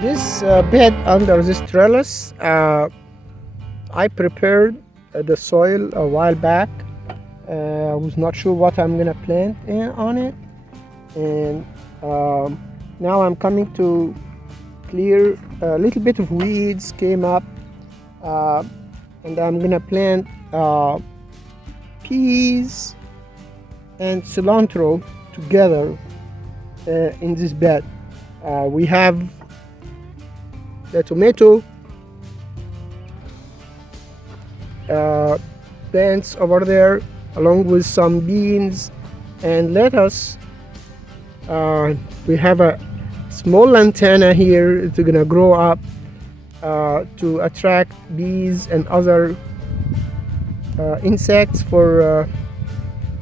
This bed under this trellis, I prepared the soil a while back. I was not sure what I'm gonna plant on it, and now I'm coming to clear a little bit of weeds came up, uh, and I'm gonna plant peas and cilantro together in this bed. We have the tomato plants over there, along with some beans and lettuce. We have a small antenna here. It's gonna grow up to attract bees and other insects for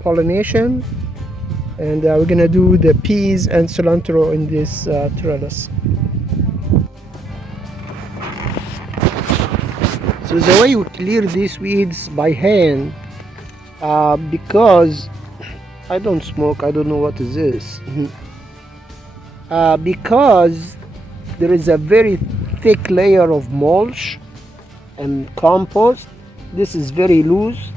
pollination. And we're gonna do the peas and cilantro in this trellis. So the way we clear these weeds by hand, because I don't smoke, I don't know what is this. Because there is a very thick layer of mulch and compost. This is very loose.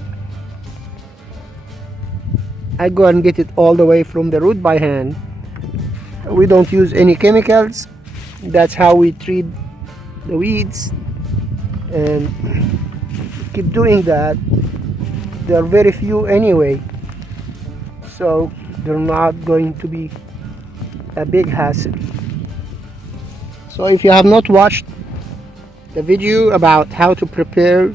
I go and get it all the way from the root by hand. We don't use any chemicals. That's how we treat the weeds, and keep doing that. There are very few anyway, so they're not going to be a big hassle. So if you have not watched the video about how to prepare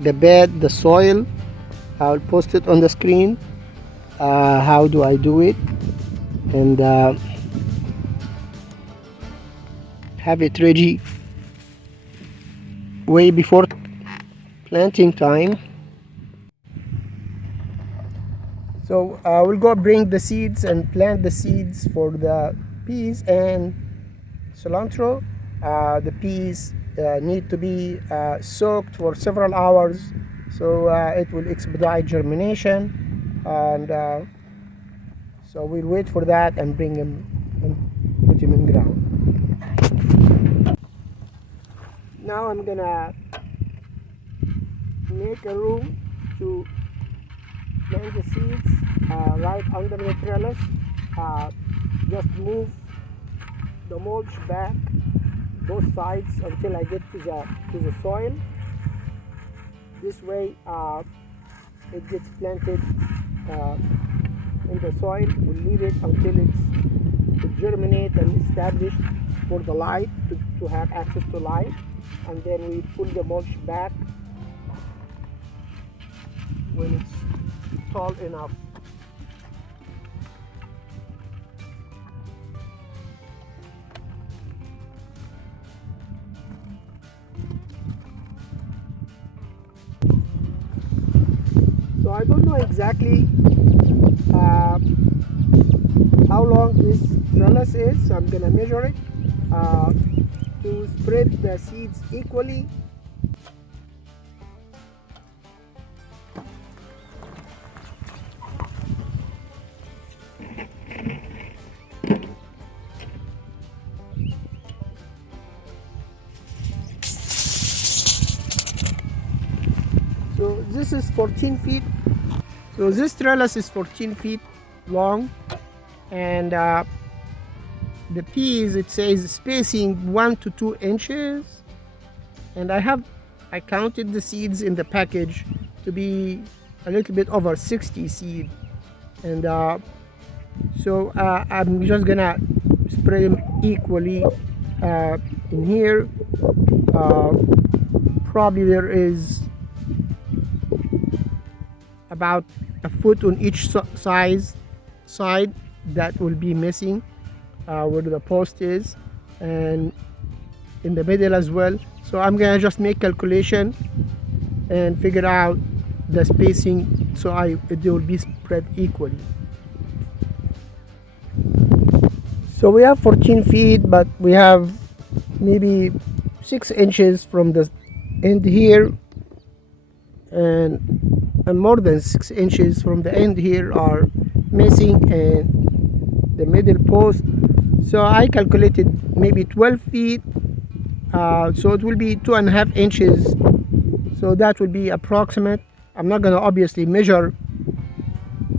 the bed, the soil, I'll post it on the screen. How do I do it, and have it ready way before planting time. So we'll go bring the seeds and plant the seeds for the peas and cilantro. The peas need to be soaked for several hours, so it will expedite germination, and so we'll wait for that and bring them and put them in ground. Now I'm gonna make a room to plant the seeds right under the trellis. Just move the mulch back both sides until I get to the soil. This way it gets planted in the soil. We'll leave it until it germinate and established for the light, to have access to light, and then we pull the mulch back when it's tall enough. So I don't know exactly how long this trellis is, so I'm gonna measure it to spread the seeds equally. So this is 14 feet. So this trellis is 14 feet long, and the peas, it says spacing 1 to 2 inches, and I counted the seeds in the package to be a little bit over 60 seed, and so I'm just gonna spread them equally in here. Probably there is about a foot on each side that will be missing where the post is, and in the middle as well. So I'm gonna just make calculation and figure out the spacing so it will be spread equally. So we have 14 feet, but we have maybe 6 inches from the end here, and more than 6 inches from the end here are missing, and the middle post So I calculated maybe 12 feet, so it will be 2.5 inches. So that will be approximate. I'm not gonna obviously measure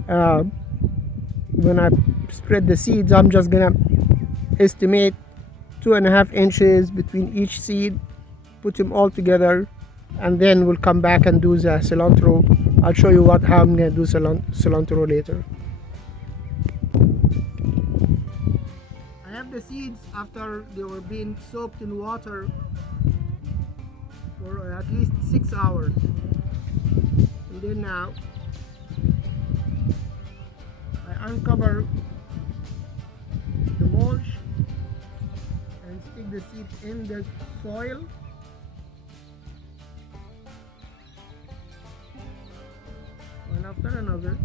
uh, when I spread the seeds. I'm just gonna estimate 2.5 inches between each seed, put them all together, and then we'll come back and do the cilantro. I'll show you how I'm gonna do cilantro later. I have the seeds after they were being soaked in water for at least 6 hours. And then now I uncover the mulch and stick the seeds in the soil. One after another.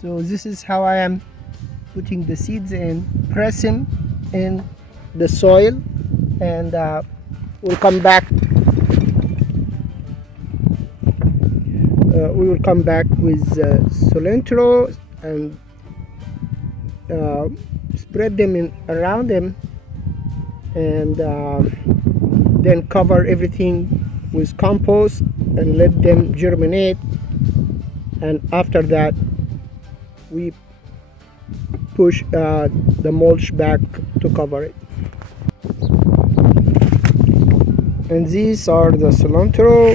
So this is how I am putting the seeds in. Press them in the soil, and we'll come back. We will come back with cilantro and spread them around them, and then cover everything with compost and let them germinate. And after that, we push the mulch back to cover it. And these are the cilantro.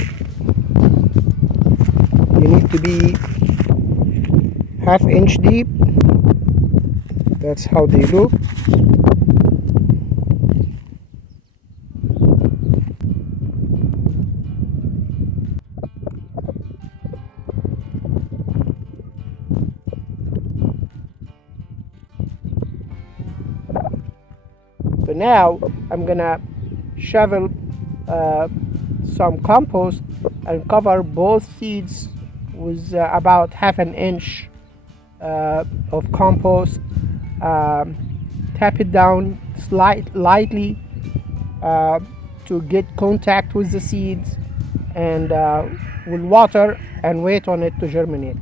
You need to be 1/2 inch deep. That's how they look. So now I'm gonna shovel some compost and cover both seeds with about 1/2 inch of compost. Tap it down lightly to get contact with the seeds, and we'll water and wait on it to germinate.